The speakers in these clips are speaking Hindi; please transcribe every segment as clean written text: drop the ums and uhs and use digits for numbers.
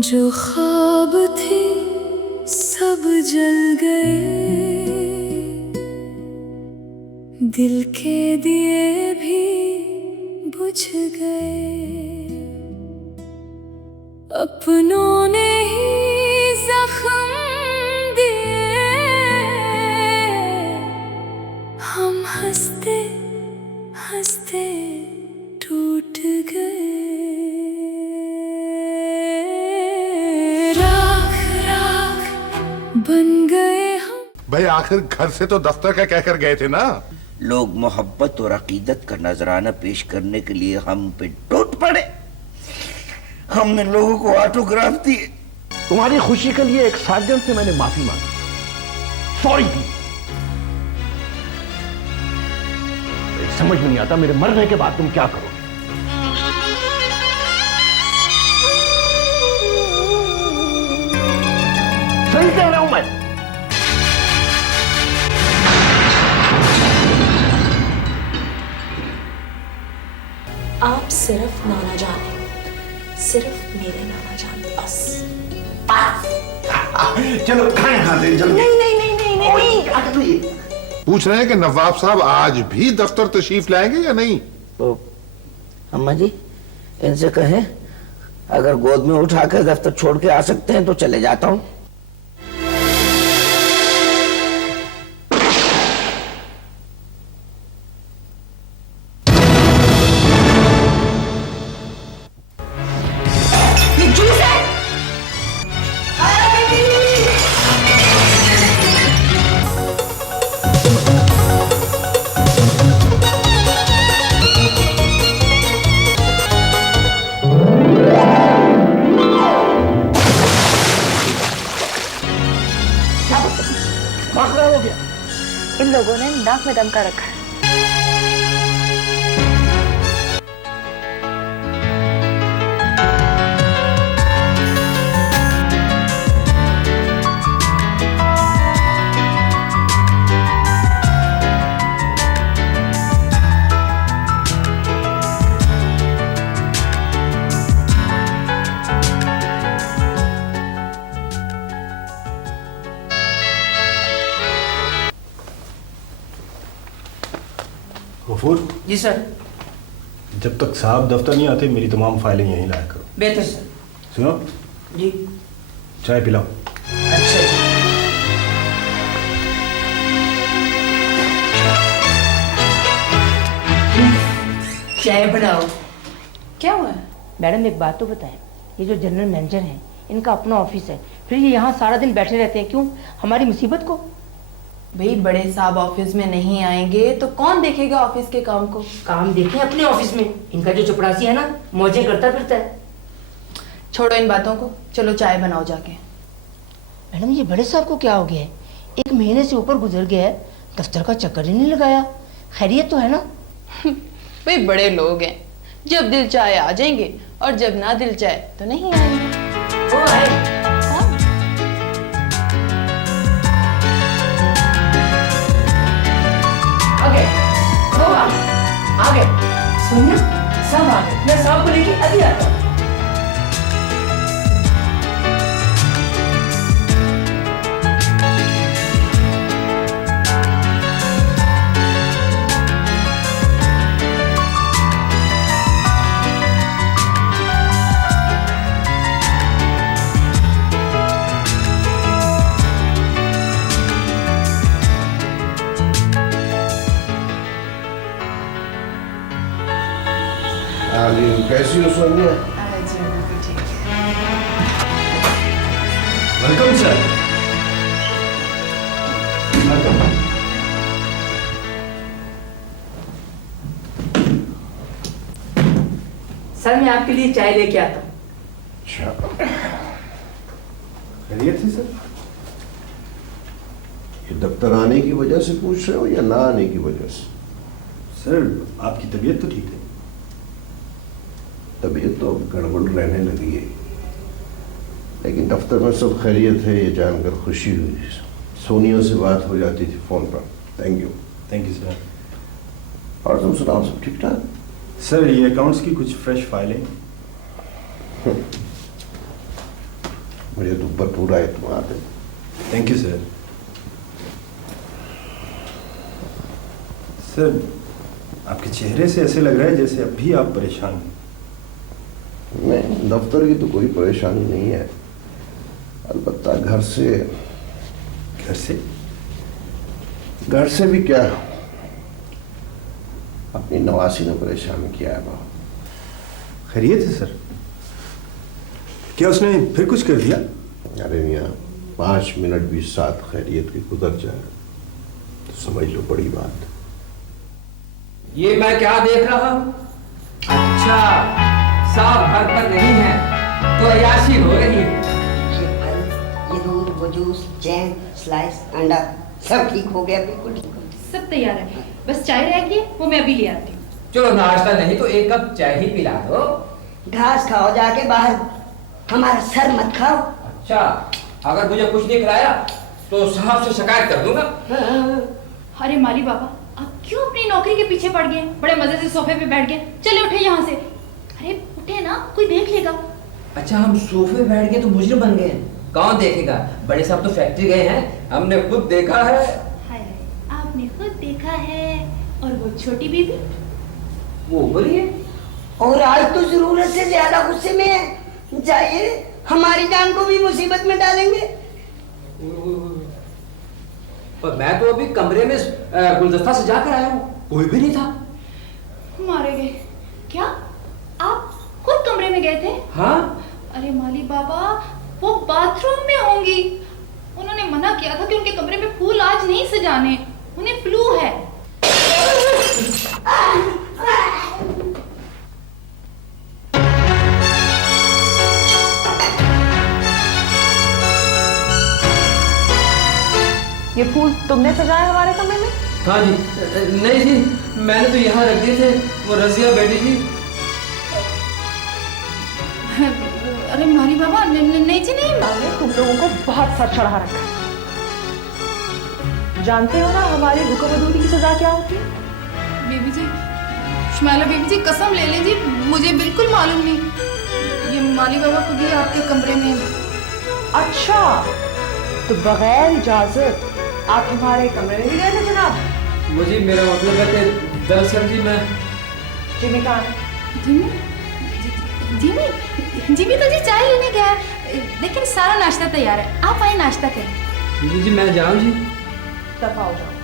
जो ख्वाब थे सब जल गए, दिल के दिए भी बुझ गए। अपनों ने ही जख्म दिए, हम हंसते हंसते टूट गए। राख राख बन गए हम। भाई आखिर घर से तो दफ्तर का कहकर गए थे ना। लोग मोहब्बत और अकीदत का नजराना पेश करने के लिए हम पे टूट पड़े। हमने लोगों को ऑटोग्राफ दिए। तुम्हारी खुशी के लिए एक सार्जन से मैंने माफी मांगी, सॉरी दी। समझ में नहीं आता मेरे मरने के बाद तुम क्या करोगे। सही कह रहा हूं मैं। आप सिर्फ नाना जाने, सिर्फ मेरे नाना जान, बस। चलो खाना खाते हैं, चलो। नहीं नहीं नहीं नहीं नहीं, नहीं। पूछ रहे हैं कि नवाब साहब आज भी दफ्तर तशरीफ लाएंगे या नहीं। तो अम्मा जी इनसे कहें अगर गोद में उठाकर दफ्तर छोड़ के आ सकते हैं तो चले जाता हूं। इन लोगों ने नाक में दम का रखा है। गफूर जी सर। जब तक साहब दफ्तर नहीं आते मेरी तमाम फाइलें यहीं लाया करो। बेहतर सर। सुनो जी। चाय पिलाओ। अच्छा जी। चाय बनाओ। क्या हुआ है? मैडम एक बात तो बताएं, ये जो जनरल मैनेजर हैं इनका अपना ऑफिस है, फिर ये यहाँ सारा दिन बैठे रहते हैं, क्यों? हमारी मुसीबत को। भाई बड़े साहब ऑफिस में नहीं आएंगे तो कौन देखेगा ऑफिस के काम को? काम देखें अपने ऑफिस में, इनका जो चपरासी है ना मौजें करता फिरता है। छोड़ो इन बातों को, चलो चाय बनाओ जाके। मैडम ये बड़े साहब को क्या हो गया है? 1 महीने से ऊपर गुजर गया है, दफ्तर का चक्कर ही नहीं लगाया। खैरियत तो है ना? भाई बड़े लोग हैं, जब दिल चाहे आ जाएंगे और जब ना दिल चाहे तो नहीं आएंगे। वो है। आगे आगे सुनिए, सब आगे, मैं साहब को लेके अभी आता हूँ। कैसी हो सोनिया? Welcome sir. सर मैं आपके लिए चाय लेके आता हूँ। अच्छा खैरियत थी सर? ये दफ्तर आने की वजह से पूछ रहे हो या ना आने की वजह से? सर आपकी तबीयत तो ठीक है? तबीयत तो गड़बड़ रहने लगी है, लेकिन दफ्तर में सब खैरियत है ये जानकर खुशी हुई। सोनिया से बात हो जाती थी फ़ोन पर। Thank you sir. और तुम सुनाओ, सब ठीक ठाक? सर ये अकाउंट्स की कुछ फ्रेश फाइलें। मुझे तुम पर पूरा एतमाद है। Thank you sir. सर, आपके चेहरे से ऐसे लग रहा है जैसे अभी आप परेशान हैं। नहीं, दफ्तर की तो कोई परेशानी नहीं है, अलबत्ता घर से। घर से? घर से भी क्या, अपनी नवासी ने परेशान किया है बहुत। खैरियत है सर? क्या उसने फिर कुछ कर दिया? अरे मियाँ, 5 मिनट भी साथ खैरियत के गुजर जाए तो समझ लो बड़ी बात। ये मैं क्या देख रहा हूँ? अच्छा, साहब घर पर नहीं है तो अय्याशी हो रही है। ये फल, ये दूध, वो जूस, जैम, स्लाइस, अंडा सब ठीक हो गया, बिल्कुल ठीक हो गया। सब तैयार है, बस चाय रह गई है, वो मैं अभी ले आती हूँ। चलो नाश्ता नहीं तो एक कप चाय ही पिला दो। घास खाओ जाके बाहर, हमारा सर मत खाओ। अच्छा, अगर मुझे कुछ नहीं खिलाया तो साहब से शिकायत कर दूंगा। अरे माली बाबा, आप क्यों अपनी नौकरी के पीछे पड़ गए? बड़े मजे से सोफे पे बैठ गए। चले उठे यहाँ से। अरे उठे ना, कोई देख लेगा। अच्छा, हम सोफे बैठ गए तो मुजरिम बन गए? कौन देखेगा? बड़े साहब तो फैक्ट्री गए हैं, हमने खुद देखा है। हाय, आपने खुद देखा है। और वो छोटी बीबी? वो बोलिए। और आज तो जरूरत से ज्यादा गुस्से में है। जाइए, हमारी जान को भी मुसीबत में डालेंगे। पर मैं तो अभी कमरे में गुलदस्ता सजा कर आया हूँ, कोई भी नहीं था। मारे गए क्या? आप खुद कमरे में गए थे? हाँ। अरे माली बाबा, वो बाथरूम में होंगी। उन्होंने मना किया था कि उनके कमरे में फूल आज नहीं सजाने, उन्हें फ्लू है। ये फूल तुमने सजाया हमारे कमरे में? हाँ जी। नहीं जी, मैंने तो यहाँ रख दिए थे, वो रजिया बेटी जी। अरे माली बाबा, नहीं जी नहीं। तुम लोगों को बहुत सर चढ़ा रखा है। जानते हो ना हमारी हुक्म अदूरी की सजा क्या होती है? बीबी जी, शुमाइला बीबी जी, कसम ले लीजिए, मुझे बिल्कुल मालूम नहीं। ये माली बाबा खुद ही आपके कमरे में। अच्छा, तो बगैर इजाजत आप हमारे कमरे में भी गए थे जनाब? मुझे मेरा मतलब है कि दरअसल जी मैं। जिमी कहाँ है? जिमी? जिमी तो जी चाय लेने गया है, लेकिन सारा नाश्ता तैयार है। आप आए नाश्ता करें। जी मैं जाऊँ जी? दफा हो जाओ।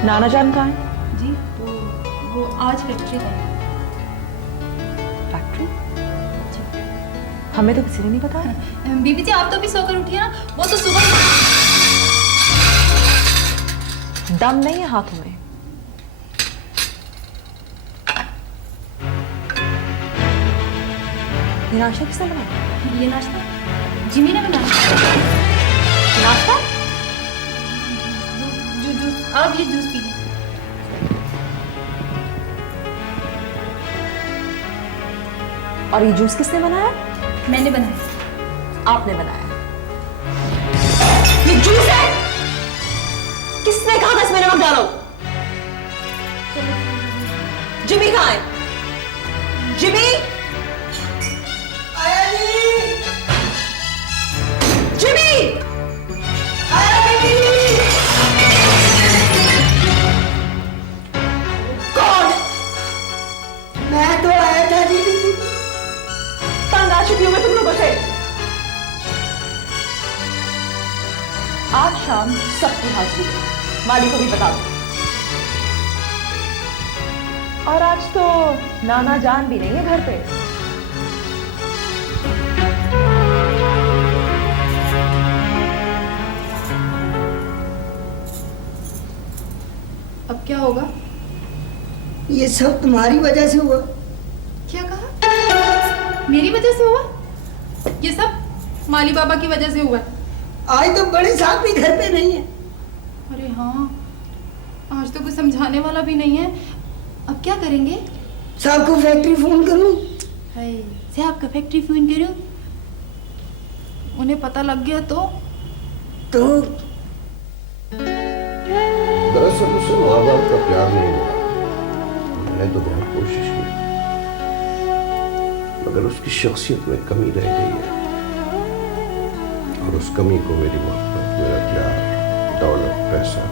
नाना जान कहाँ है? जी, वो आज फैक्ट्री गए। फैक्ट्री? हमें तो किसी ने नहीं बताया। बीबी जी, आप तो भी सोकर उठी है ना, वो तो सुबह। दम नहीं है हाथों में। ये नाश्ता किसने बनाया? ये नाश्ता जिमी ने बनाया। नाश्ता? जूस, आप ये जूस पी लें। और ये जूस किसने बनाया? मैंने बनाया। आपने बनाया? ये जूस है? किसने कहा था इसमें नमक डालो? जिमी कहाँ है? जिमी? आया जी? जिमी? आया जी? कौन? मैं तो आया था जी। तंग आ चुकी हूं मैं तुम लोगों से। आज शाम सबकी हाजिरी है, माली को भी बता दो। और आज तो नाना जान भी नहीं है घर पे। अब क्या होगा? ये सब तुम्हारी वजह से हुआ। क्या कहा? मेरी वजह से हुआ? ये सब माली बाबा की वजह से हुआ। आज तो बड़े साहब भी घर पे नहीं है। अरे हाँ, आज तो कोई समझाने वाला भी नहीं है। अब क्या करेंगे? साहब को फैक्ट्री फोन करूं? हाय, से आपका फैक्ट्री फोन करूं? उन्हें पता लग गया तो दरअसल उसे माँ बाप का प्यार नहीं मिला। मैंने तो बहुत कोशिश की, मगर उसकी शख्सियत में कमी रह गई है, और उस कमी को मेरी मोहब्बत, मेरा प्यार, दौलत, पैसा,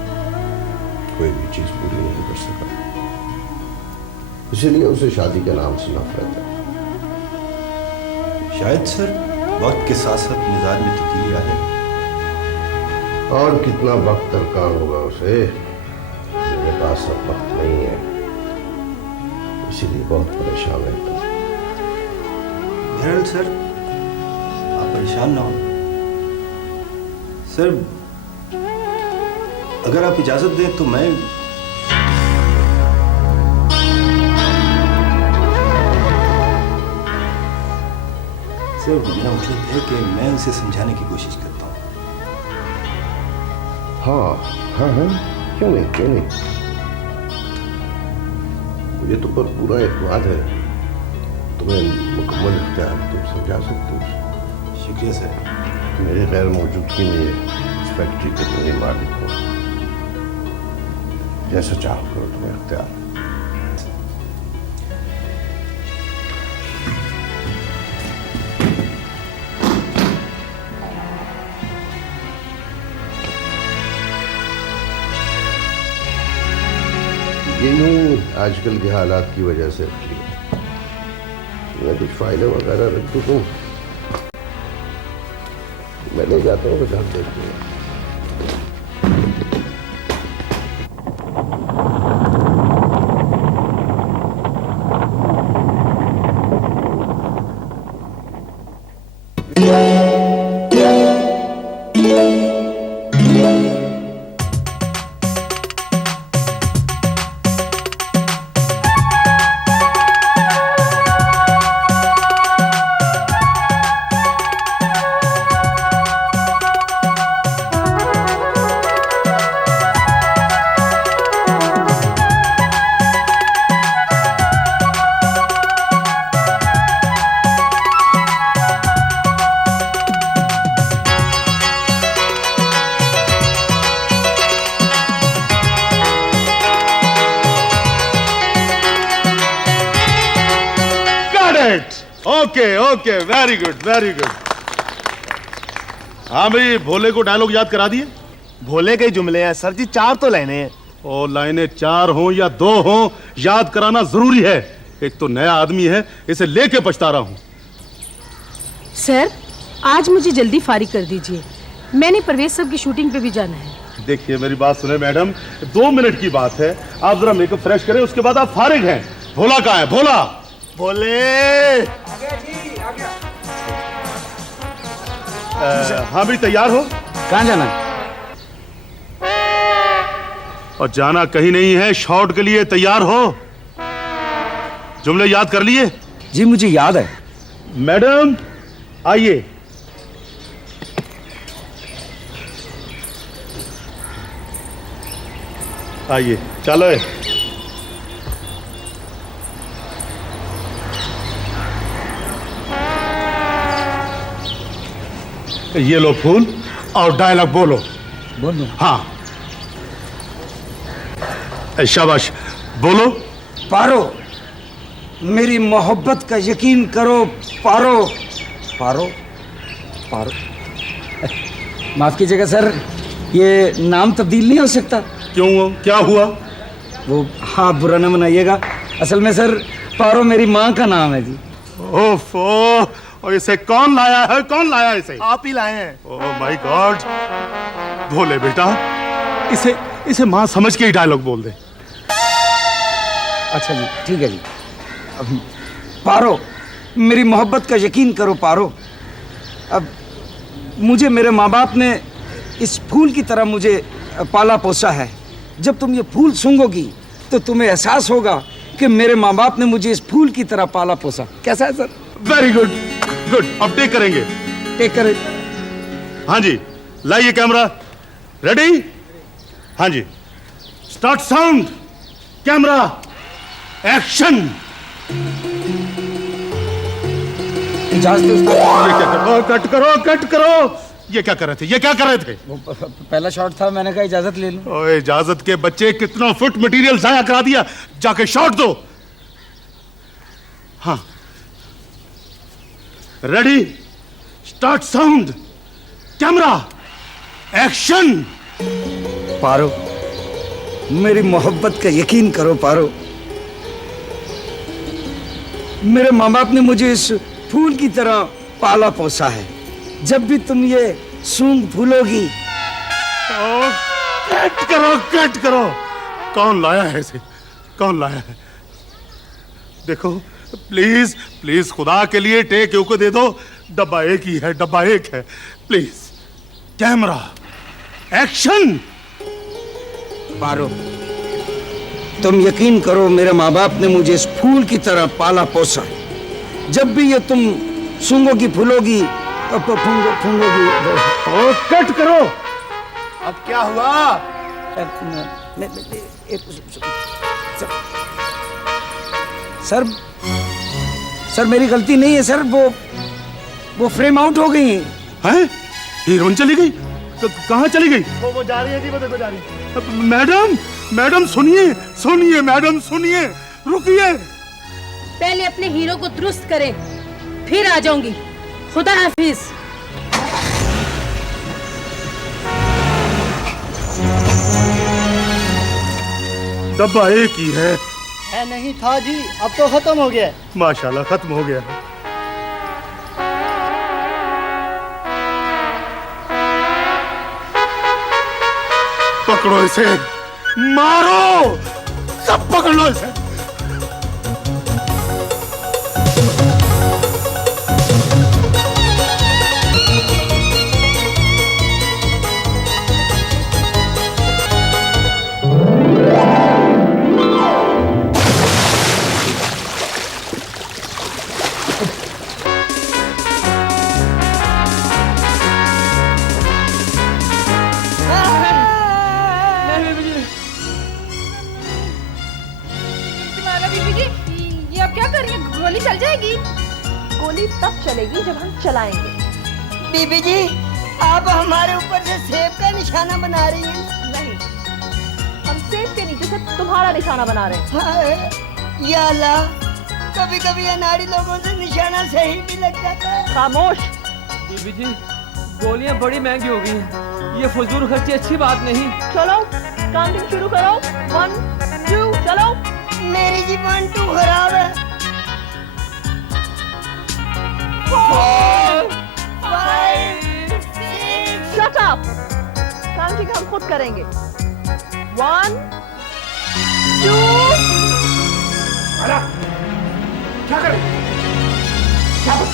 कोई भी चीज पूरी नहीं कर सका। इसीलिए उसे शादी के नाम से नफरत है। शायद सर वक्त के साथ साथ मिजाज में तब्दीली आ जाएगी। और कितना वक्त दरकार होगा उसे, मेरे पास अब वक्त नहीं है, इसीलिए बहुत परेशान रहता हूं। बहरहाल सर आप परेशान ना हो सर, अगर आप इजाजत दें तो मैं सर, मेरा मतलब है कि मैं उसे समझाने की कोशिश करता हूँ। हाँ हाँ हाँ, क्यों नहीं, क्यों नहीं। मुझे तुम पर पूरा एतमाद है, तुम्हें मुकम्मल इख्तियार है, तुम समझा सकते हो। शुक्रिया सर। मेरे गैर मौजूदगी में इस फैक्ट्री के तुम्हें मालिक हो, जैसा चाहो करो, तुम्हें इख्तियार। ये यूं आजकल के हालात की वजह से रख लिया। मैं कुछ फाइलें वगैरह रख दूँ, तुम मैं ले जाता हूँ, घर देखते हैं। Okay okay, very good very good. हाँ भाई, भोले को डायलॉग याद करा दिए? भोले के जुमले हैं सर जी, 4 तो लाइनें हैं। और लाइनें 4 हों या 2 हों, याद कराना जरूरी है। एक तो नया आदमी है, इसे लेके पछता रहा हूं। सर आज मुझे जल्दी फारिग कर दीजिए, मैंने परवेज साहब की शूटिंग पे भी जाना है। देखिए मेरी बात सुने मैडम, 2 मिनट की बात है, आप जरा मेकअप फ्रेश करें, उसके बाद आप फारिग हैं। भोला कहाँ है? भोला भोले हाँ भाई, तैयार हो? कहाँ जाना है? और जाना कहीं नहीं है, शॉट के लिए तैयार हो? जुमले याद कर लिए? जी मुझे याद है। मैडम आइए। आइए, चलो। ये लो फूल और डायलॉग बोलो। बोलो। हाँ शाबाश, बोलो। पारो, मेरी मोहब्बत का यकीन करो। पारो पारो पारो। माफ कीजिएगा सर, ये नाम तब्दील नहीं हो सकता? क्यों, क्या हुआ? वो हाँ, बुरा न मनाइएगा, असल में सर पारो मेरी माँ का नाम है जी। ओफो, और इसे कौन लाया है? कौन लाया इसे? आप ही लाए हैं। Oh my God. भोले बेटा, इसे माँ समझ के ही डायलॉग बोल दे। अच्छा जी, ठीक है जी। अब पारो, मेरी मोहब्बत का यकीन करो। पारो, अब मुझे मेरे माँ बाप ने इस फूल की तरह मुझे पाला पोसा है। जब तुम ये फूल सूंघोगी तो तुम्हें एहसास होगा कि मेरे माँ बाप ने मुझे इस फूल की तरह पाला पोसा। कैसा है सर? Very good good. अब टेक करेंगे। टेक करें। हाँ जी, लाइए कैमरा। रेडी? हाँ जी, स्टार्ट साउंड, कैमरा, एक्शन। इजाजत ये क्या करो, कट करो, कट करो। ये क्या कर रहे थे, ये क्या कर रहे थे? वो पहला शॉट था, मैंने कहा इजाजत ले लूं। ओए इजाजत के बच्चे, कितना फुट मटेरियल जाया करा दिया, जाके शॉट दो। हाँ, ready, start sound, camera, action. Paro, मेरी मोहब्बत का यकीन करो पारो। मेरे माँ बाप ने मुझे इस फूल की तरह पाला पोसा है। जब भी तुम ये सूंघ फूलोगी। कट करो, कट करो। कौन लाया है इसे, कौन लाया है? देखो प्लीज, प्लीज खुदा के लिए टेक यू को दे दो। डब्बा एक ही है, डब्बा एक है। Please, camera, action. पारो, तुम यकीन करो, मेरे माँ बाप ने मुझे इस फूल की तरह पाला पोसा है। जब भी ये तुम सूंघोगी फूलोगी, फूंगोगी। कट करो। अब क्या हुआ? सर मेरी गलती नहीं है सर, वो फ्रेम आउट हो गई हैं? हीरोइन चली गई? कहाँ चली गई? वो जा रही है जी, वो देखो जा रही है। मैडम, मैडम सुनिए, सुनिए मैडम, सुनिए, रुकिए। पहले अपने हीरो को दुरुस्त करें, फिर आ जाऊंगी। खुदा हाफिज। डब्बा एक ही है। नहीं था जी, अब तो खत्म हो गया। माशाल्लाह, खत्म हो गया है। पकड़ो इसे, मारो, सब पकड़ लो इसे। गोली चल जाएगी? गोली तब चलेगी जब हम चलाएंगे। बीबी जी, आप हमारे ऊपर से सेब का निशाना बना रही हैं? नहीं, हम सेब के नीचे से तुम्हारा निशाना बना रहे हैं। या अल्लाह, कभी कभी अनाड़ी लोगों से निशाना सही भी लग जाता है। खामोश। बीबी जी, गोलियां बड़ी महंगी हो गई हैं, ये फजूल खर्ची अच्छी बात नहीं। चलो काउंटिंग शुरू करो। 1 2 चलो। मेरी जी 1 2 खराब है। 4 5 6। Shut up. काउंटिंग हम खुद करेंगे। 1 2। क्या करें? क्या हो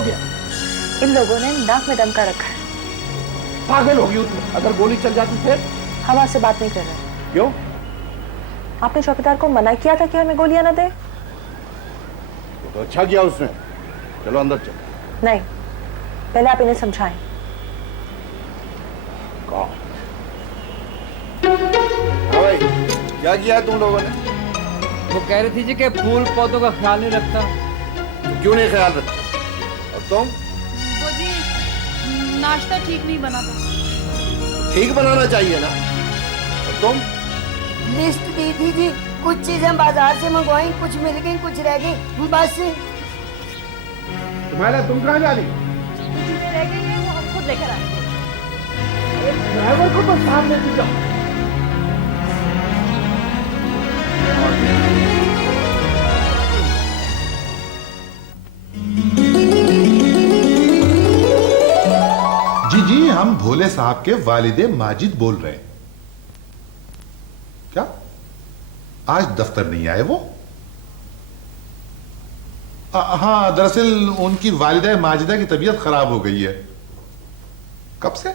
गया? इन लोगों ने नाक में दम का रखा है। पागल होगी हो तुम। अगर गोली चल जाती फिर? हम आपसे बात नहीं कर रहे। क्यों? आपने चौकीदार को मना किया था कि हमें गोलियां न दे। तो अच्छा किया उसने। चलो अंदर चलो। नहीं, पहले आप इन्हें समझाएं। भाई, क्या किया है तुम लोगों ने? वो कह रही थी जी कि फूल पौधों का ख्याल नहीं रखता। तो क्यों नहीं ख्याल रखता? और तुम? वो जी, नाश्ता ठीक नहीं बना था। ठीक बनाना चाहिए ना। और तुम? लिस्ट दी थी जी, कुछ चीजें बाजार से मंगवाई, कुछ मिल गई, कुछ रह गई, बस। तुम्हारा तुम कहाँ जा रही? कुछ चीजें रह गई हैं, वो हम खुद लेकर आएंगे। ड्राइवर को तो सामने ले जाओ। जी, हम भोले साहब के वालिदे माजिद बोल रहे हैं। क्या आज दफ्तर नहीं आए वो? हाँ, दरअसल उनकी वालिदा माजिदा की तबीयत खराब हो गई है। कब से?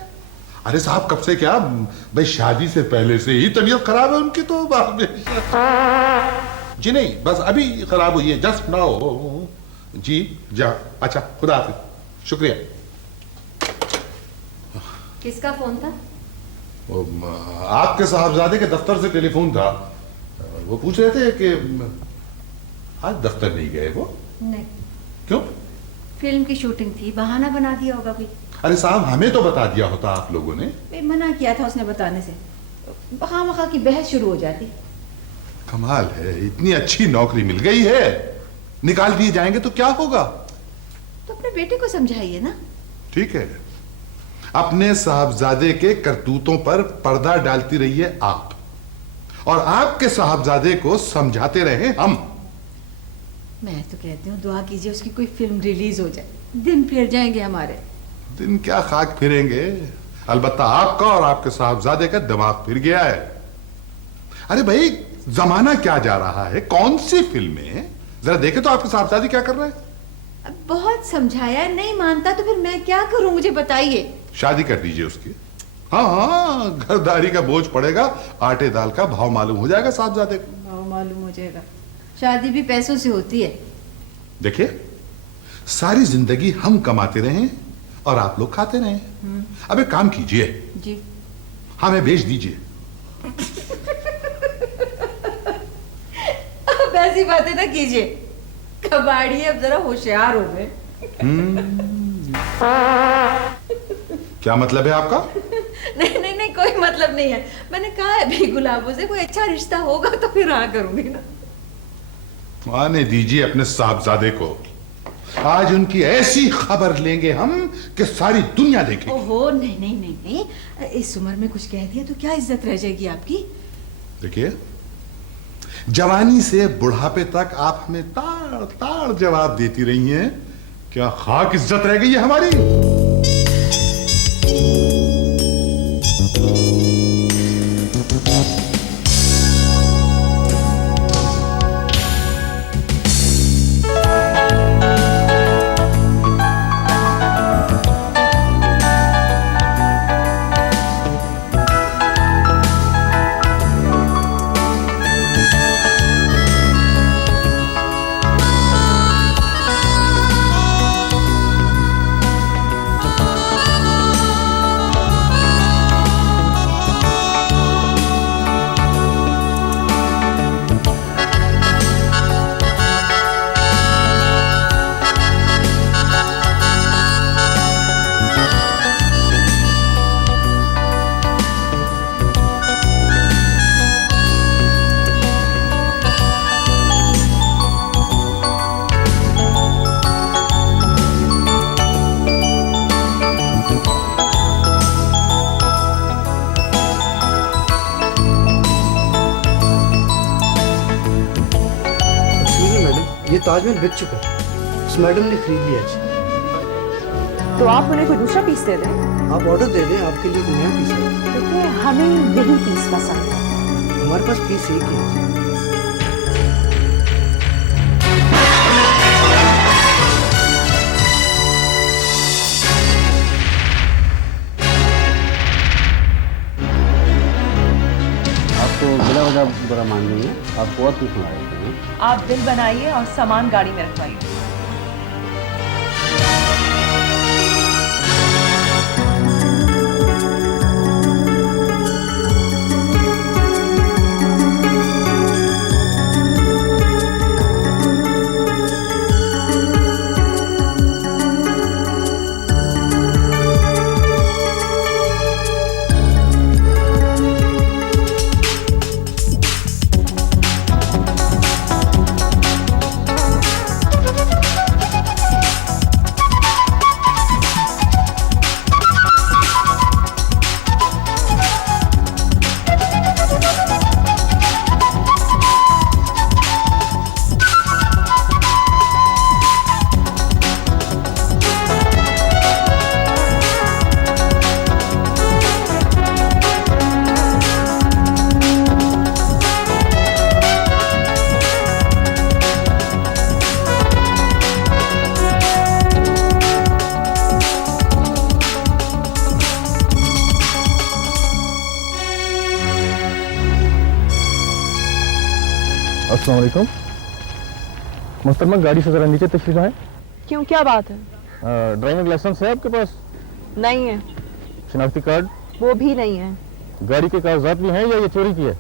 अरे साहब, कब से क्या भाई, शादी से पहले से ही तबीयत खराब है उनकी तो। जी नहीं, बस अभी खराब हुई है, जस्ट नाउ। जी जा। अच्छा, खुदा हाफिज, शुक्रिया। किसका फोन था? आपके साहबजादे के दफ्तर से टेलीफोन था। वो पूछ रहे थे कि आज दफ्तर नहीं गए वो। नहीं। क्यों? फिल्म की शूटिंग थी, बहाना बना दिया होगा कोई। अरे साहब, हमें तो बता दिया होता आप लोगों ने। मैं मना किया था उसने बताने से, बहामखा की बहस शुरू हो जाती। कमाल है, इतनी अच्छी नौकरी मिल गई है, निकाल दिए जाएंगे तो क्या होगा? तो अपने बेटे को समझाइए ना। ठीक है, अपने साहबजादे के करतूतों पर पर्दा डालती रहिए आप, और आपके साहबजादे को समझाते रहे हम। मैं तो कहती हूँ दुआ कीजिए उसकी कोई फिल्म रिलीज हो जाए, दिन फिर जाएंगे हमारे। दिन क्या खाक फिरेंगे, अलबत्ता आपका और आपके साहबजादे का दिमाग फिर गया है। अरे भाई, जमाना क्या जा रहा है, कौन सी फिल्म है, जरा देखे तो आपके साहबजादी क्या कर रहे हैं। बहुत समझाया, नहीं मानता तो फिर मैं क्या करूं, मुझे बताइए। शादी कर दीजिए उसकी। हाँ, घरदारी का बोझ पड़ेगा, आटे दाल का भाव मालूम हो जाएगा साहबजादे को। भाव मालूम हो जाएगा, शादी भी पैसों से होती है। देखिए, सारी जिंदगी हम कमाते रहे और आप लोग खाते रहे। अब एक काम कीजिए जी, हमें बेच दीजिए। अब ऐसी बातें ना कीजिए, कबाड़ी अब जरा होशियार हो गए। क्या मतलब है आपका? नहीं नहीं नहीं, कोई मतलब नहीं है। मैंने कहा है भी गुलाबों से कोई अच्छा रिश्ता होगा तो फिर हाँ करूंगी ना। आने दीजिए अपने साहबजादे को, आज उनकी ऐसी खबर लेंगे हम कि सारी दुनिया देखेगी। ओहो, नहीं नहीं नहीं नहीं, इस उम्र में कुछ कह दिया तो क्या इज्जत रह जाएगी आपकी। देखिए, जवानी से बुढ़ापे तक आप हमें ताड़ ताड़ जवाब देती रही हैं, क्या खाक इज्जत रह गई है हमारी? ये ताजमहल बिक चुका है, उस मैडम ने खरीद लिया जी। तो आप उन्हें कोई दूसरा पीस दे दें। आप ऑर्डर दे दें, आपके लिए नया पीस है। देखिए, हमें यही पीस पसंद है। हमारे पास पीस एक ही है। आपको बिला वजह बुरा मान रही है, आपको और कुछ सुना देते हैं। आप बिल बनाइए और सामान गाड़ी में रखवाइए। अस्सलाम वालेकुम। मोहतरमा, गाड़ी से जरा नीचे तशरीफ आए। क्यों, क्या बात है? ड्राइविंग लाइसेंस है आपके पास? नहीं है। शनाख्ती कार्ड? वो भी नहीं है। गाड़ी के कागजात भी हैं या ये चोरी की है?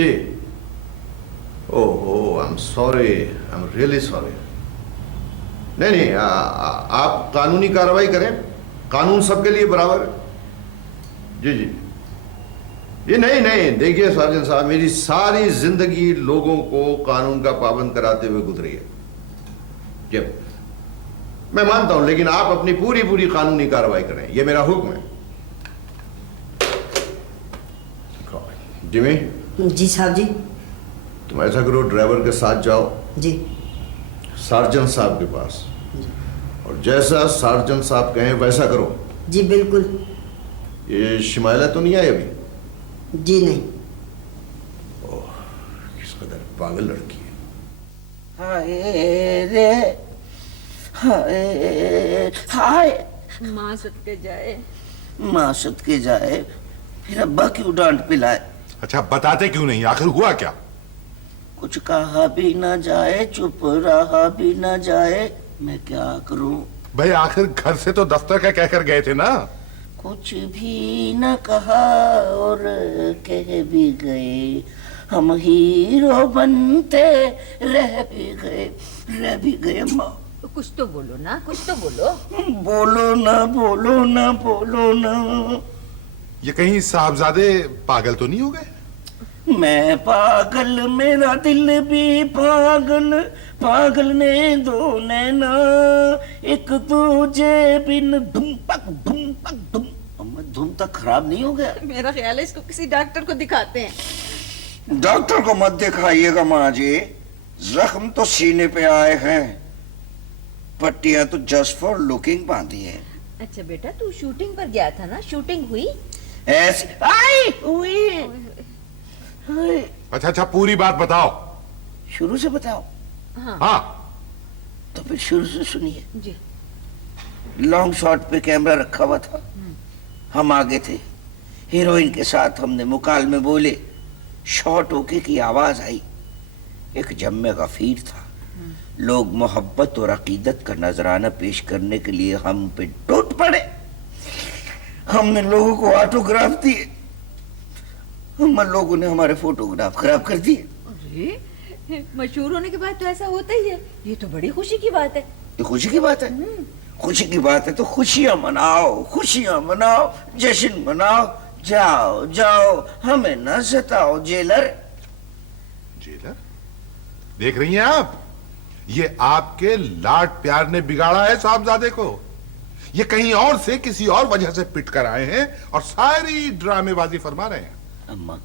जी। ओहो, I am sorry, I am really sorry. नहीं नहीं, आप कानूनी कार्रवाई करें, कानून सबके लिए बराबर है। जी जी। ये नहीं नहीं, देखिए सार्जन साहब, मेरी सारी जिंदगी लोगों को कानून का पाबंद कराते हुए गुजरी है। जब मैं मानता हूं, लेकिन आप अपनी पूरी पूरी कानूनी कार्रवाई करें, ये मेरा हुक्म है। जिमी। जी साहब जी। तुम ऐसा करो, ड्राइवर के साथ जाओ जी सार्जन साहब के पास, और जैसा सार्जन साहब कहें वैसा करो। जी बिल्कुल। ये शिमाइला तो नहीं आई अभी? जी नहीं। ओह, किस कदर पागल लड़की है। हाय रे, हाय हाय। माँ सदके जाए, माँ सदके जाए, फिर अब्बा क्यों डांट पिलाए? अच्छा बताते क्यों नहीं, आखिर हुआ क्या? कुछ कहा भी ना जाए, चुप रहा भी ना जाए, मैं क्या करूं? भाई आखिर घर से तो दफ्तर का कहकर गए थे ना? कुछ भी न कहा और कह भी गए, हम हीरो बनते रह भी गए माँ। कुछ तो बोलो ना, कुछ तो बोलो। बोलो ना, बोलो ना, बोलो ना। ये कहीं साहबजादे पागल तो नहीं हो गए? मैं पागल, मेरा दिल भी पागल, पागल ने दो नैना, एक दूजे बिन धुम पक धुम पक धुम। धुम तक खराब नहीं हो गया? मेरा ख्याल है इसको किसी डॉक्टर को दिखाते हैं। डॉक्टर को मत दिखाइएगा माँ जी, जख्म तो सीने पे आए हैं, पट्टियां तो जस्ट फॉर लुकिंग बांधी है। अच्छा बेटा, तू शूटिंग पर गया था ना, शूटिंग हुई? ऐसी आई हुई। अच्छा अच्छा, पूरी बात बताओ। शुरू से बताओ? हाँ। तो फिर शुरू से सुनिए जी। लॉन्ग शॉट पे कैमरा रखा हुआ था, हम आगे थे, हीरोइन के साथ हमने मुकाल में बोले, शॉट होके की आवाज आई, एक जम्मे गफीर था, लोग मोहब्बत और अकीदत का नजराना पेश करने के लिए हम पे टूट पड़े, हमने लोगों को ऑटोग्राफ दिए, हम लोगों ने हमारे फोटोग्राफ खराब कर दिए। अरे मशहूर होने के बाद तो ऐसा होता ही है, ये तो बड़ी खुशी की बात है। ये खुशी की बात है? खुशी की बात है तो खुशियां मनाओ, खुशियां मनाओ, जश्न मनाओ, जाओ जाओ, हमें न सताओ जेलर। जेलर? देख रही हैं आप, ये आपके लाड प्यार ने बिगाड़ा है साहबजादे को। ये कहीं और से किसी और वजह से पिट कर आए हैं और सारी ड्रामेबाजी फरमा रहे हैं। अम्मा,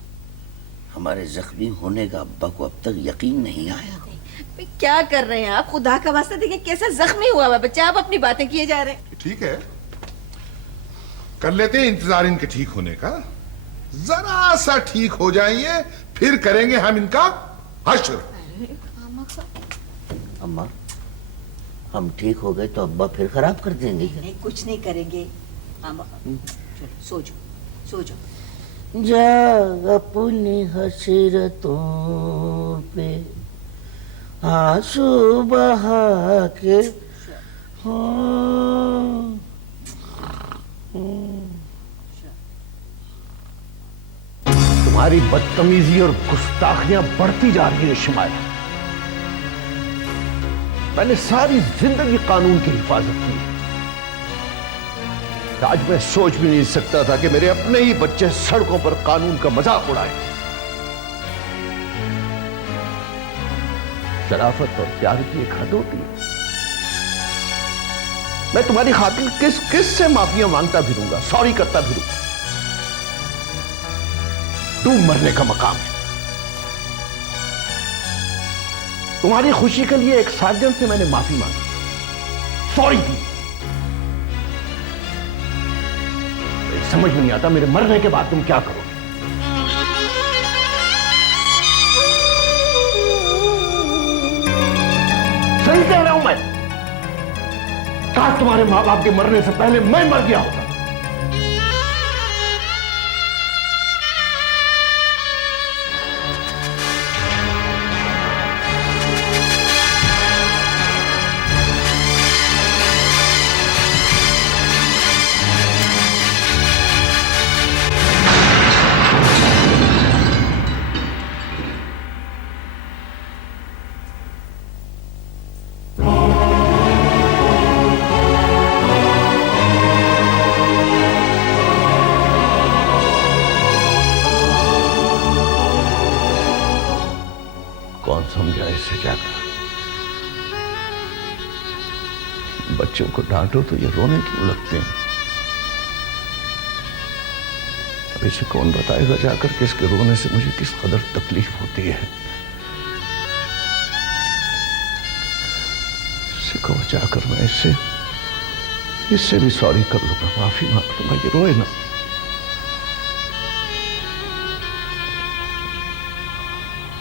हमारे जख्मी होने का अब्बा को अब तक यकीन नहीं आया। क्या कर रहे हैं आप? खुदा का वास्ता देखिए कैसा जख्मी हुआ है बच्चा, आप अपनी बातें किए जा रहे हैं। ठीक है, कर लेते हैं इंतजार इनके ठीक होने का, जरा सा ठीक हो जाएंगे फिर करेंगे हम इनका हश्र। अम्मा, हम ठीक हो गए तो अब्बा फिर खराब कर देंगे। नहीं, कुछ नहीं करेंगे। चलो सो जाओ, सो जाओ। जा अपनी हसरतों पे आंसू बहा के। तुम्हारी बदतमीजी और गुस्ताखियां बढ़ती जा रही है शिमाइला। मैंने सारी जिंदगी कानून की हिफाजत की, आज मैं सोच भी नहीं सकता था कि मेरे अपने ही बच्चे सड़कों पर कानून का मजाक उड़ाए। शराफत और प्यार की एक हद होती है। मैं तुम्हारी खातिर किस किस से माफिया मांगता फिरूंगा, सॉरी करता फिरूंगा। तू मरने का मकाम है। तुम्हारी खुशी के लिए एक सार्जन से मैंने माफी मांगी, सॉरी दी। समझ में नहीं आता मेरे मरने के बाद तुम क्या करो। सही कह रहा हूं मैं, काश तुम्हारे मां बाप के मरने से पहले मैं मर गया होता। कौन समझाए इसे जाकर। बच्चों को डांटो तो ये रोने क्यों लगते हैं। अब इसे कौन बताएगा जाकर कि इसके रोने से मुझे किस कदर तकलीफ होती है। इसे कहो जाकर मैं इससे भी सॉरी कर लूंगा, माफी मांग लूंगा, ये रोए ना।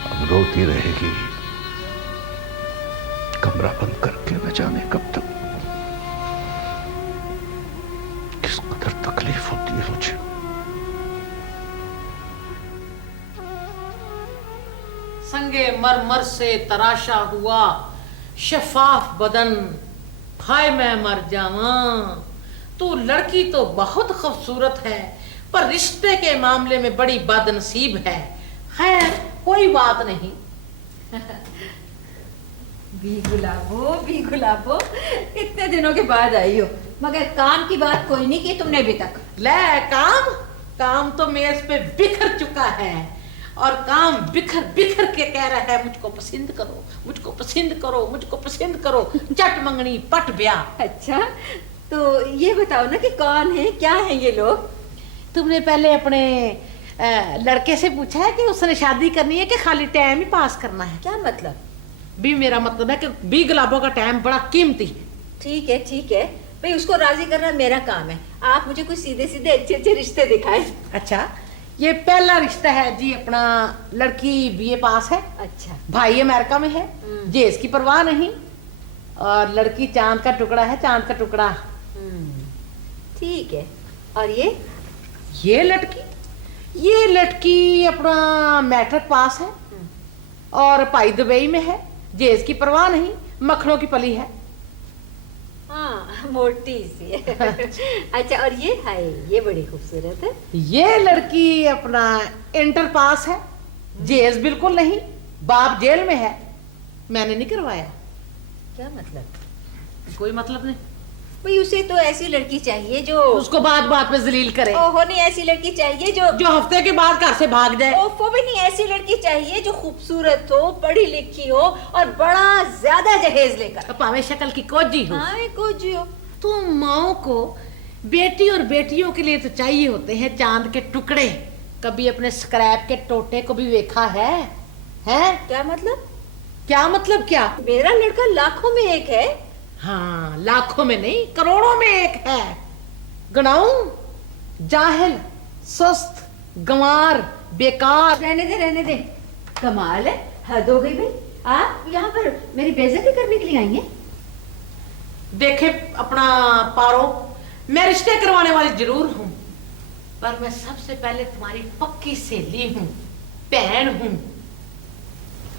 अब रोती रहेगी, कमरा बंद करके न जाने कब तक। किस कदर तकलीफ होती है मुझे। संगे मरमर से तराशा हुआ शफाफ बदन, हाय मैं मर जावां। तू लड़की तो बहुत खूबसूरत है, पर रिश्ते के मामले में बड़ी बदनसीब है। खैर कोई बात नहीं। भी गुलाबो, इतने दिनों के बाद आई हो, मगर काम की बात कोई नहीं की तुमने अभी तक। ले काम तो मेज पे बिखर चुका है, और काम बिखर बिखर के कह रहा है मुझको पसंद करो, मुझको पसंद करो, मुझको पसंद करो। चट मंगनी पट ब्याह। अच्छा तो ये बताओ ना कि कौन है, क्या है ये लोग। तुमने पहले अपने लड़के से पूछा है कि उसने शादी करनी है कि खाली टाइम ही पास करना है। क्या मतलब? भी मेरा मतलब है कि बी गुलाबों का टाइम बड़ा कीमती है। ठीक है भाई, उसको राजी करना मेरा काम है। आप मुझे कुछ सीधे सीधे अच्छे अच्छे रिश्ते दिखाए। अच्छा, ये पहला रिश्ता है जी अपना। लड़की बीए पास है। अच्छा। भाई अमेरिका में है, जे इसकी परवाह नहीं। और लड़की चांद का टुकड़ा है, चांद का टुकड़ा। ठीक है। और ये लड़की अपना मैट्रिक पास है, और भाई दुबई में है, जे इसकी परवाह नहीं, मक्खनों की पली है। हाँ, मोटी सी है। अच्छा, और ये बड़ी खूबसूरत है। ये लड़की अपना इंटर पास है, जेस बिल्कुल नहीं, बाप जेल में है, मैंने नहीं करवाया। क्या मतलब? कोई मतलब नहीं भाई, उसे तो ऐसी लड़की चाहिए जो उसको बात बात पे जलील करे। ओहो नहीं, ऐसी लड़की चाहिए जो हफ्ते के बाद घर से भाग जाए। ओहो भी नहीं, ऐसी लड़की चाहिए जो खूबसूरत हो, पढ़ी लिखी हो, और बड़ा ज्यादा जहेज लेकर। पावे शक्ल की कोजी हो। हाँ, कोजी हो। तो माओ को बेटी और बेटियों के लिए तो चाहिए होते हैं चांद के टुकड़े। कभी अपने स्क्रैप के टोटे को भी देखा है? क्या मतलब? क्या? मेरा लड़का लाखों में एक है। हाँ, लाखों में नहीं, करोड़ों में एक है। गनाऊं? जाहिल, सुस्त, गंवार, बेकार। रहने दे। कमाल है, हद हो गई भाई। आप यहाँ पर मेरी बेइज्जती करने के लिए आई हैं? देखे अपना पारो, मैं रिश्ते करवाने वाली जरूर हूं, पर मैं सबसे पहले तुम्हारी पक्की सहेली हूं, बहन हूं।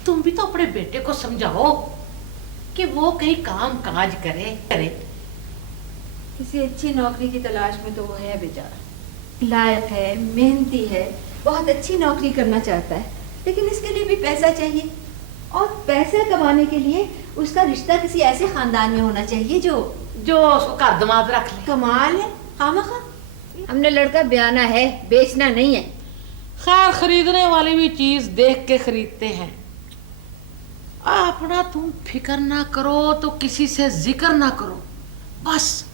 तुम भी तो अपने बेटे को समझाओ कि वो कहीं काम काज करे। किसी अच्छी नौकरी की तलाश में तो वो है बेचारा। लायक है, मेहनती है, बहुत अच्छी नौकरी करना चाहता है, लेकिन इसके लिए भी पैसा चाहिए। और पैसे कमाने के लिए उसका रिश्ता किसी ऐसे खानदान में होना चाहिए जो उसको घर दमाद रख ले। कमाल है। खामखा हमने लड़का ब्याना है, बेचना नहीं है। खैर, खरीदने वाली भी चीज देख के खरीदते हैं। अपना तुम फिक्र ना करो तो किसी से जिक्र ना करो, बस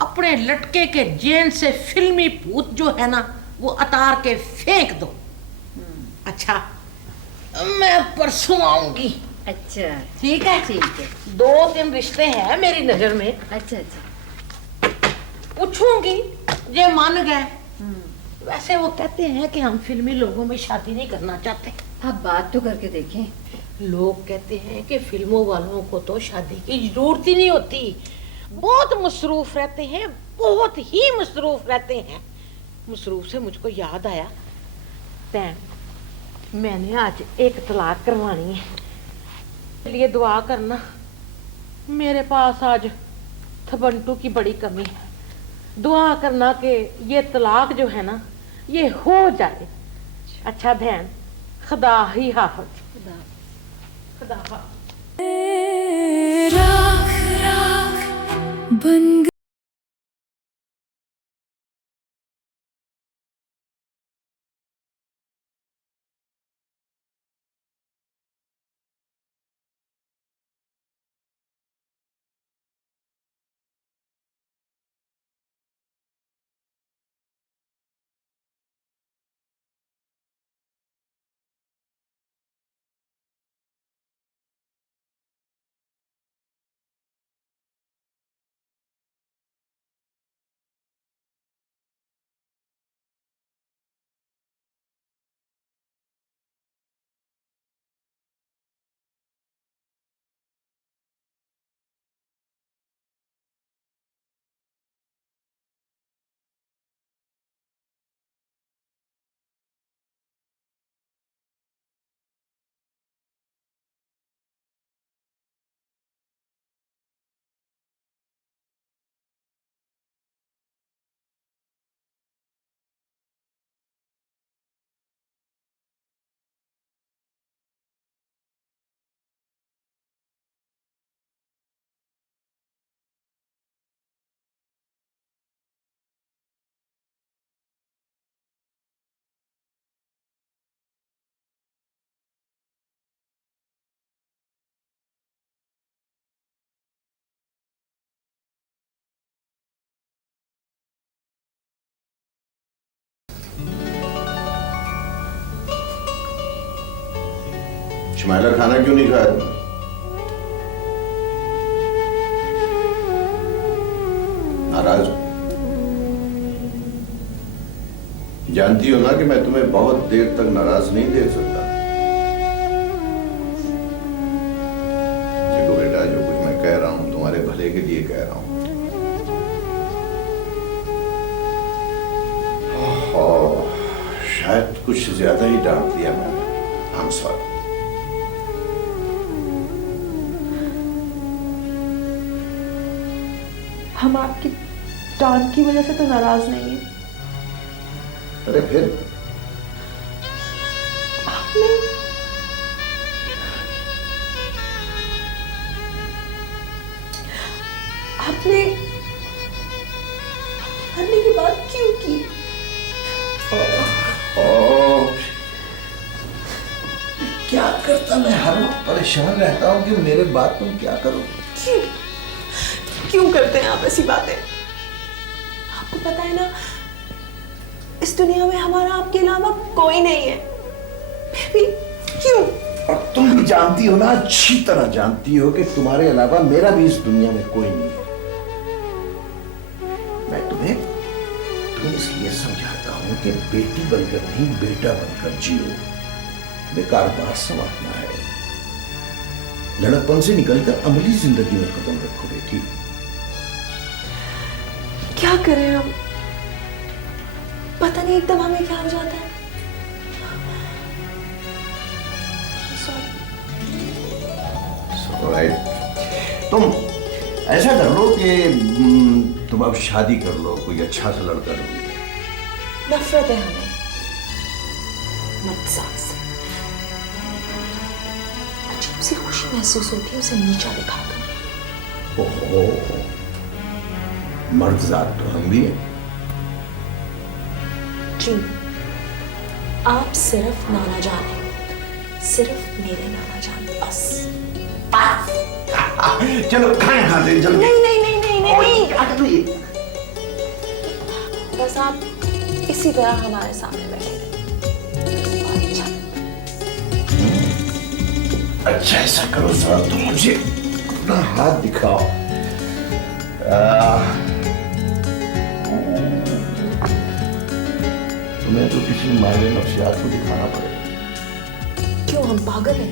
अपने लटके के जेन से फिल्मी भूत जो है ना वो उतार के फेंक दो। अच्छा, मैं परसों आऊंगी। अच्छा, ठीक है। 2-3 रिश्ते हैं मेरी नजर में। अच्छा। पूछूंगी, ये मान गए। वैसे वो कहते हैं कि हम फिल्मी लोगों में शादी नहीं करना चाहते। आप बात तो करके देखें। लोग कहते हैं कि फिल्मों वालों को तो शादी की जरूरत ही नहीं होती, बहुत मसरूफ रहते हैं, बहुत ही मसरूफ रहते हैं। मसरूफ से मुझको याद आया, भैन, मैंने आज एक तलाक करवानी है, लिए दुआ करना। मेरे पास आज थबंटू की बड़ी कमी है, दुआ करना कि ये तलाक जो है ना ये हो जाए। अच्छा बहन, खुदा ही हाफिज। खुदा बन शमाइला खाना क्यों नहीं खाया तुमने? नाराज हो? जानती हो ना कि मैं तुम्हें बहुत देर तक नाराज नहीं देख सकता। देखो बेटा, जो कुछ मैं कह रहा हूं तुम्हारे भले के लिए कह रहा हूं। शायद कुछ ज्यादा ही डांट दिया मैंने। I am sorry. हम आपकी डांट की वजह से तो नाराज नहीं है। अरे फिर आपने आपने मरने की बात क्यों की? क्या करता, मैं हर वक्त परेशान रहता हूं कि मेरे बात तुम क्या करो। क्यों क्यों करते हैं आप ऐसी बातें? आपको पता है ना, इस दुनिया में हमारा आपके अलावा कोई नहीं है, फिर भी क्यों? और तुम भी जानती हो ना, अच्छी तरह जानती हो कि तुम्हारे अलावा मेरा भी इस दुनिया में कोई नहीं है। मैं तुम्हें इसलिए समझाता हूं कि बेटी बनकर नहीं, बेटा बनकर जियो। बेकार बात संभालना है, लड़कपन से निकलकर अमली जिंदगी में कदम रखो बेटी। क्या करें हम? पता नहीं एकदम हमें क्या हो जाता है। तुम ऐसा कर लो कि तुम अब शादी कर लो, कोई अच्छा सा लड़का ढूंढ के। नफरत है हमें मकसद से। अजीब सी खुशी महसूस होती है उसे नीचा दिखाकर। ओहो, मर्द जात तो हम भी हैं। जी, आप सिर्फ नाना जान हैं, सिर्फ मेरे नाना जान, बस। चलो खाना खाते हैं, जल्दी। नहीं नहीं नहीं नहीं नहीं, बस आप इसी तरह हमारे सामने बैठे रहे। अच्छा ऐसा करो जरा, तुम मुझे अपना हाथ दिखाओ। तुम्हें तो किसी मायने नफ्सियात को दिखाना पड़ेगा। क्यों, हम पागल हैं?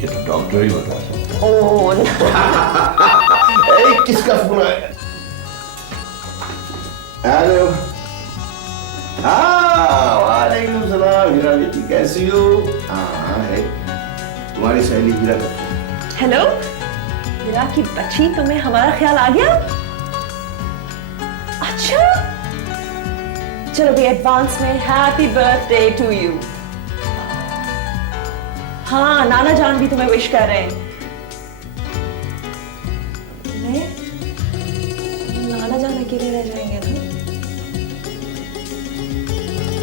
ये तो डॉक्टर ही बता सकता। ओह किसका फोन आया? हेलो। हाँ, वालेकुम सलाम। हीरा बेटी कैसी हो? हाँ है, तुम्हारी सहेली हीरा बेटी। हेलो हीरा की बच्ची, तुम्हें हमारा ख्याल आ गया? अच्छा, चलो भी एडवांस में हैप्पी बर्थडे टू यू। हाँ, नाना जान भी तुम्हें विश कर रहे हैं। नाना जान अकेले रह जाएंगे ना?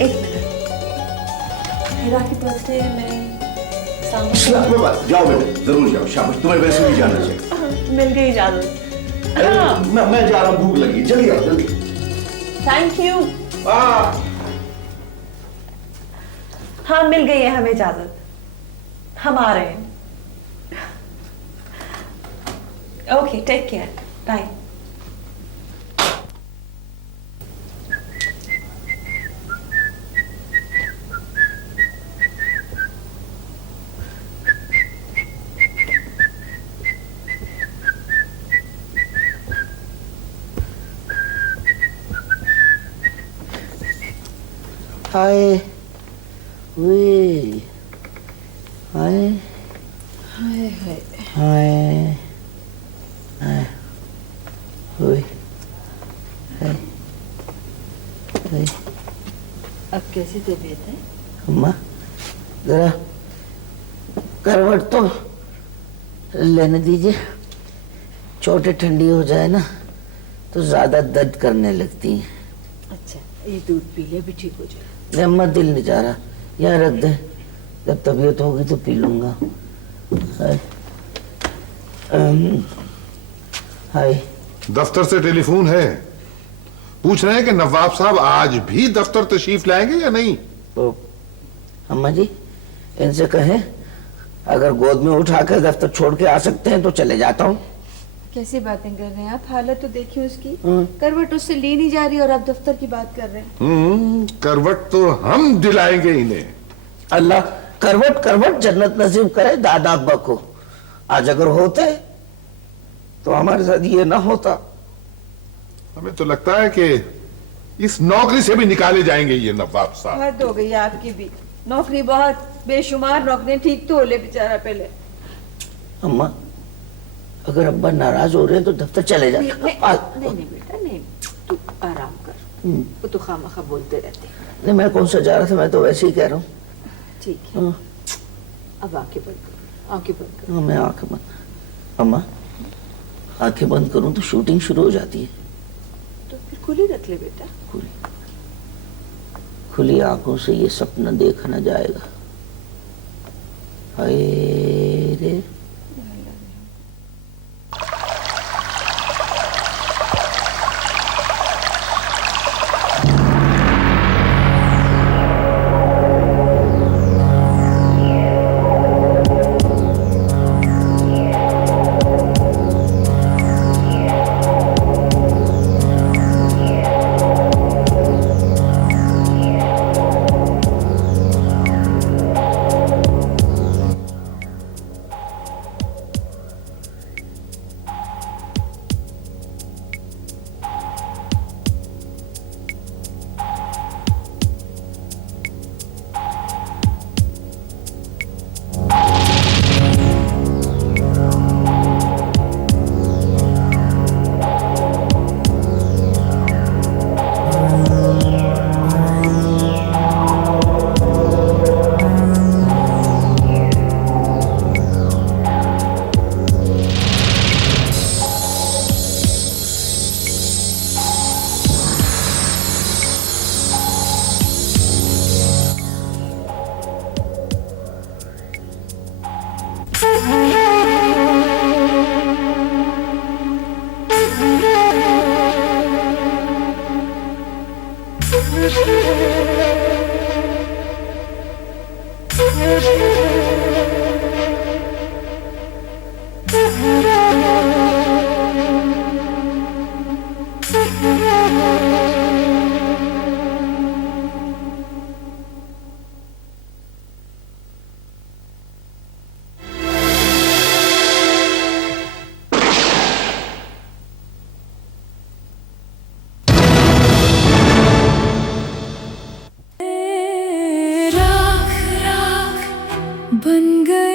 एक मिनट, हीरा की बर्थडे में सामने। जाओ बेटे, जरूर जाओ, शाबाश। तुम्हें वैसे भी जाना चाहिए। मिल गई इजाजत। हाँ। मैं जा रहा हूँ, भूख लगी। जल्दी आओ, जल्दी। Thank you. हाँ, मिल गई है हमें इजाजत, हम आ रहे हैं। Okay, take care, bye. हाय वे, हाय हाय हाय हाय हाय वे, हाय हाय। अब कैसी तबीयत है? अम्मा जरा करवट तो लेने दीजिए, चोटें ठंडी हो जाए ना तो ज्यादा दर्द करने लगती हैं। अच्छा, ये दूध पी ले, भी ठीक हो जाए। अम्मा दिल नहीं जा रहा, यहाँ रख दे, जब तबीयत होगी तो पी लूंगा। हाय। दफ्तर से टेलीफोन है, पूछ रहे हैं कि नवाब साहब आज भी दफ्तर तशरीफ लाएंगे या नहीं। तो अम्मा जी इनसे कहें अगर गोद में उठा कर दफ्तर छोड़ के आ सकते हैं तो चले जाता हूँ। कैसी बातें कर रहे हैं आप? हालत तो देखिए उसकी, करवट उससे ली नहीं जा रही और आप दफ्तर की बात कर रहे हैं। करवट तो हम दिलाएंगे इन्हें। अल्लाह करवट करवट जन्नत नसीब करे दादा अब्बा को। आज अगर होते तो हमारे साथ ये ना होता। हमें तो लगता है कि इस नौकरी से भी निकाले जाएंगे ये नवाब साहब। हद हो गई आपकी भी। नौकरी बहुत बेशुमार नौकरियां, ठीक तो हो ले बेचारा पहले। अम्मा अगर अब्बा नाराज हो रहे हैं तो दफ्तर चले जाते। नहीं बेटा नहीं, तू आराम कर। वो तो खामखा बोलते रहते हैं। नहीं मैं कौन सा जा रहा था, मैं तो वैसे ही कह रहा हूँ। ठीक है अब आंखें बंद करो, आंखें बंद करो। मैं आंखें बंद, अम्मा आंखें बंद करूं तो शूटिंग शुरू हो जाती है। तो फिर खुली रख ले बेटा। खुली आंखों से ये सपना देखा न जाएगा। हाय रे बन गए